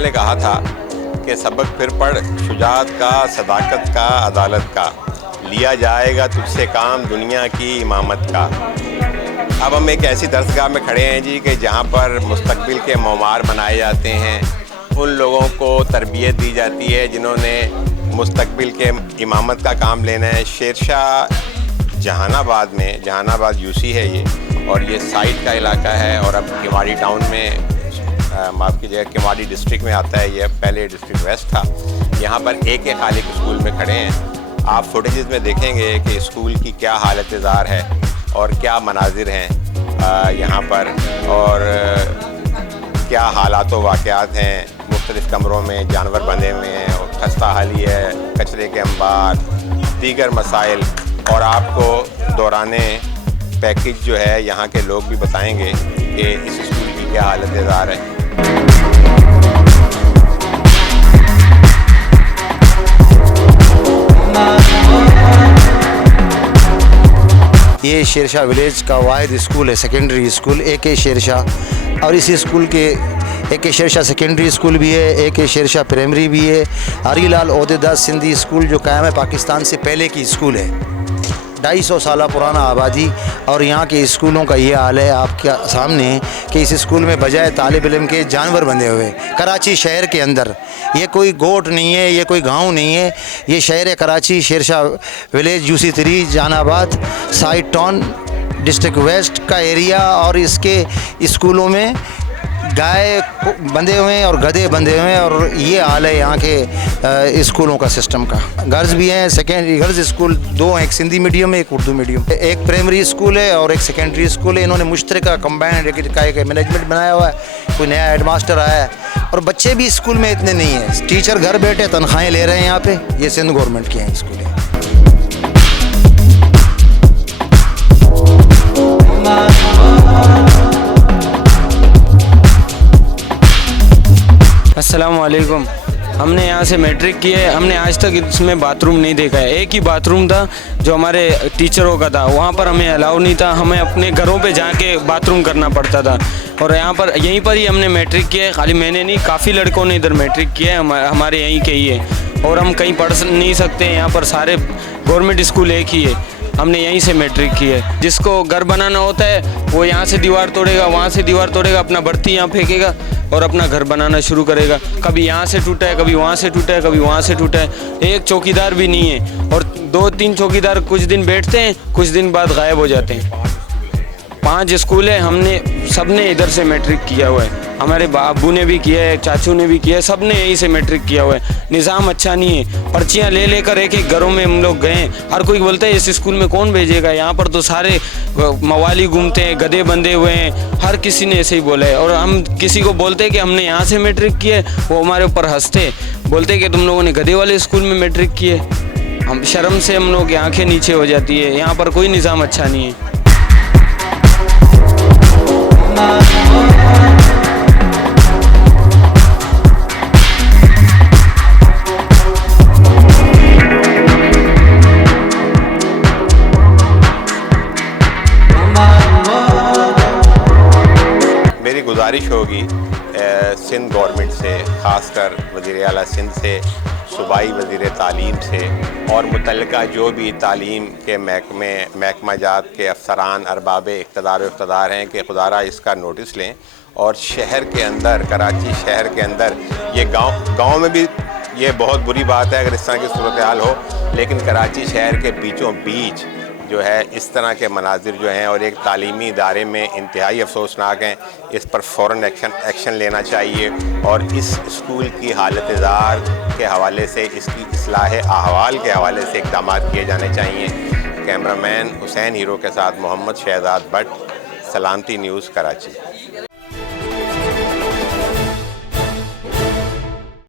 اقبال نے کہا تھا کہ سبق پھر پڑھ شجاعت کا، صداقت کا، عدالت کا، لیا جائے گا تجھ سے کام دنیا کی امامت کا۔ اب ہم ایک ایسی درسگاہ میں کھڑے ہیں جی کہ جہاں پر مستقبل کے معمار بنائے جاتے ہیں، ان لوگوں کو تربیت دی جاتی ہے جنہوں نے مستقبل کے امامت کا کام لینا ہے۔ شیر شاہ جہان آباد میں، جہان آباد یو سی ہے یہ، اور یہ سائٹ کا علاقہ ہے، اور اب کیواڑی ٹاؤن میں، معاف کیجیے گا، کیواڑی ڈسٹرکٹ میں آتا ہے یہ، پہلے ڈسٹرکٹ ویسٹ تھا۔ یہاں پر ایک خالق اسکول میں کھڑے ہیں۔ آپ فوٹیجز میں دیکھیں گے کہ اسکول کی کیا حالت زار ہے اور کیا مناظر ہیں یہاں پر، اور کیا حالات و واقعات ہیں۔ مختلف کمروں میں جانور بندھے ہوئے ہیں، اور خستہ حالی ہے، کچرے کے انبار، دیگر مسائل، اور آپ کو دوران پیکج جو ہے یہاں کے لوگ بھی بتائیں گے کہ اس اسکول کی کیا حالت زار ہے۔ یہ شیر شاہ ولیج کا واحد اسکول ہے، سیکنڈری اسکول اے کے شیر شاہ، اور اسی اسکول کے اے کے شیر شاہ سیکنڈری اسکول بھی ہے، اے کے شیر شاہ پرائمری بھی ہے۔ ہری لال عہدیدار سندھی اسکول جو قائم ہے پاکستان سے پہلے کی اسکول ہے، 250 سالہ پرانا آبادی، اور یہاں کے اسکولوں کا یہ حال ہے آپ کے سامنے کہ اس اسکول میں بجائے طالب علم کے جانور بندھے ہوئے، کراچی شہر کے اندر۔ یہ کوئی گوٹ نہیں ہے، یہ کوئی گاؤں نہیں ہے، یہ شہر ہے کراچی، شیر شاہ ولیج، یو سی 3 جہان آباد، سائٹ ٹاؤن، ڈسٹرکٹ ویسٹ کا ایریا، اور اس کے اسکولوں میں گائے بندھے ہوئے ہیں اور گدھے بندھے ہوئے ہیں، اور یہ حال ہے یہاں کے اسکولوں کا سسٹم کا۔ گرلز بھی ہیں، گرلز اسکول 2 ہیں، ایک سندھی میڈیم ہے، ایک اردو میڈیم، ایک پرائمری اسکول ہے اور ایک سیکنڈری اسکول ہے۔ انہوں نے مشترکہ کمبائنڈ ایک مینجمنٹ بنایا ہوا ہے، کوئی نیا ہیڈ ماسٹر آیا ہے، اور بچے بھی اسکول میں اتنے نہیں ہیں، ٹیچر گھر بیٹھے تنخواہیں لے رہے ہیں یہاں پہ۔ یہ سندھ گورنمنٹ کے ہیں اسکول۔ السلام علیکم۔ ہم نے یہاں سے میٹرک کی ہے، ہم نے آج تک اس میں باتھ روم نہیں دیکھا ہے۔ ایک ہی باتھ روم تھا جو ہمارے ٹیچروں کا تھا، وہاں پر ہمیں الاؤ نہیں تھا، ہمیں اپنے گھروں پہ جا کے باتھ روم کرنا پڑتا تھا، اور یہیں پر ہی ہم نے میٹرک کیا ہے۔ خالی میں نے نہیں، کافی لڑکوں نے ادھر میٹرک کیا ہے، ہمارے یہیں کے ہی ہے، اور ہم کہیں پڑھ نہیں سکتے، یہاں پر سارے گورنمنٹ اسکول ایک ہی ہے، ہم نے یہیں سے میٹرک کی ہے۔ جس کو گھر بنانا ہوتا ہے وہ یہاں سے دیوار توڑے گا، وہاں سے دیوار توڑے گا، اپنا برتی یہاں پھینکے گا اور اپنا گھر بنانا شروع کرے گا۔ کبھی یہاں سے ٹوٹا ہے، کبھی وہاں سے ٹوٹا ہے، کبھی وہاں سے ٹوٹا ہے۔ ایک چوکیدار بھی نہیں ہے، اور 2-3 چوکیدار کچھ دن بیٹھتے ہیں، کچھ دن بعد غائب ہو جاتے ہیں۔ 5 اسکول ہیں، ہم نے سب نے ادھر سے میٹرک کیا ہوا ہے، ہمارے ابو نے بھی کیا ہے، چاچو نے بھی کیا ہے، سب نے یہیں سے میٹرک کیا ہوا ہے۔ نظام اچھا نہیں ہے، پرچیاں لے لے کر ایک گھروں میں ہم لوگ گئے، ہر کوئی بولتا ہے اس اسکول میں کون بھیجے گا، یہاں پر تو سارے موالی گھومتے ہیں، گدھے بندھے ہوئے ہیں، ہر کسی نے ایسے ہی بولا ہے۔ اور ہم کسی کو بولتے کہ ہم نے یہاں سے میٹرک کی ہے، وہ ہمارے اوپر ہنستے، بولتے کہ تم لوگوں نے گدھے والے اسکول میں میٹرک کی ہے۔ ہم شرم سے ہم لوگ کی آنکھیں نیچے ہو جاتی ہے، یہاں پر کوئی نظام اچھا نہیں ہے۔ میری گزارش ہوگی سندھ گورنمنٹ سے، خاص کر وزیر اعلیٰ سندھ سے، صوبائی وزیر تعلیم سے، اور متعلقہ جو بھی تعلیم کے محکمہ جات کے افسران، ارباب اقتدار ہیں، کہ خدا را اس کا نوٹس لیں، اور شہر کے اندر، کراچی شہر کے اندر، یہ گاؤں میں بھی یہ بہت بری بات ہے اگر اس طرح کی صورتحال ہو، لیکن کراچی شہر کے بیچوں بیچ جو ہے اس طرح کے مناظر جو ہیں، اور ایک تعلیمی ادارے میں انتہائی افسوسناک ہیں، اس پر فوراً ایکشن لینا چاہیے، اور اس اسکول کی حالت زار کے حوالے سے، اس کی اصلاح احوال کے حوالے سے اقدامات کیے جانے چاہیے۔ کیمرہ مین حسین ہیرو کے ساتھ محمد شہزاد بٹ، سلامتی نیوز، کراچی۔